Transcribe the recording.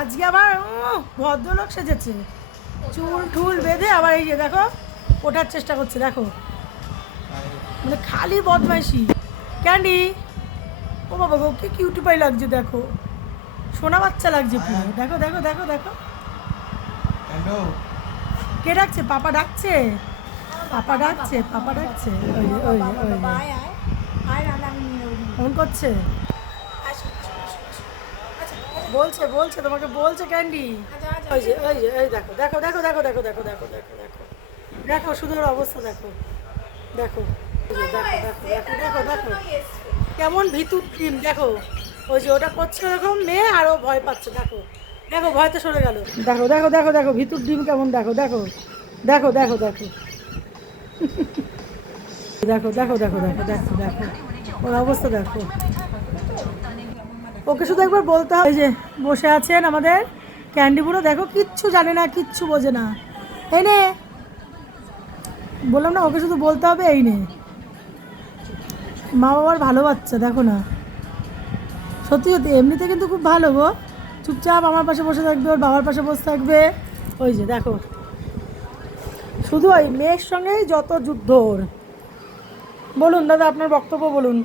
আজকে আবার ভদ্রলোক সেজেছে, চুল ঠুল বেঁধে আবার এই যে দেখো ওঠার চেষ্টা করছে, দেখো মানে খালি বদমাইশি। ক্যান্ডি, ও বাবা গো কি কিউটি পাই লাগছে, দেখো সোনা বাচ্চা লাগছে পুরো, দেখো দেখো দেখো দেখো। কে ডাকছে? পাপা ডাকছে, পাপা ডাকছে, পাপা ডাকছে। ওই যে ওই যে ওই যে ফোন করছে, বলছে বলছে তোমাকে বলছে ক্যান্ডি। ওই যে ওই যে এই দেখো দেখো দেখো দেখো দেখো দেখো দেখো দেখো দেখো দেখো শুধু ওর অবস্থা দেখো, দেখো দেখো দেখো দেখো দেখো কেমন ভিতুর টিম, দেখো ওই যে ওটা করছে ওরকম মেয়ে আরও ভয় পাচ্ছে, দেখো দেখো ভয়তে সরে গেল, দেখো দেখো দেখো দেখো ভিতুর ডিম কেমন, দেখো দেখো দেখো দেখো দেখো দেখো দেখো দেখো দেখো দেখো দেখো ওর অবস্থা দেখো। ওকে শুধু একবার বলতে হবে, এই যে বসে আছেন আমাদের ক্যান্ডি বুড়ো, দেখো কিচ্ছু জানে না, কিচ্ছু বোঝে না। এই নে, বললাম না ওকে শুধু বলতে হবে এই নে। মা বাবার ভালো বাচ্চা, দেখো না সত্যি সত্যি এমনিতে কিন্তু খুব ভালো গো, চুপচাপ আমার পাশে বসে থাকবে, ওর বাবার পাশে বসে থাকবে। ওই যে দেখো শুধু ওই মেয়ের সঙ্গেই যত যুদ্ধ ওর। বলুন দাদা আপনার বক্তব্য বলুন।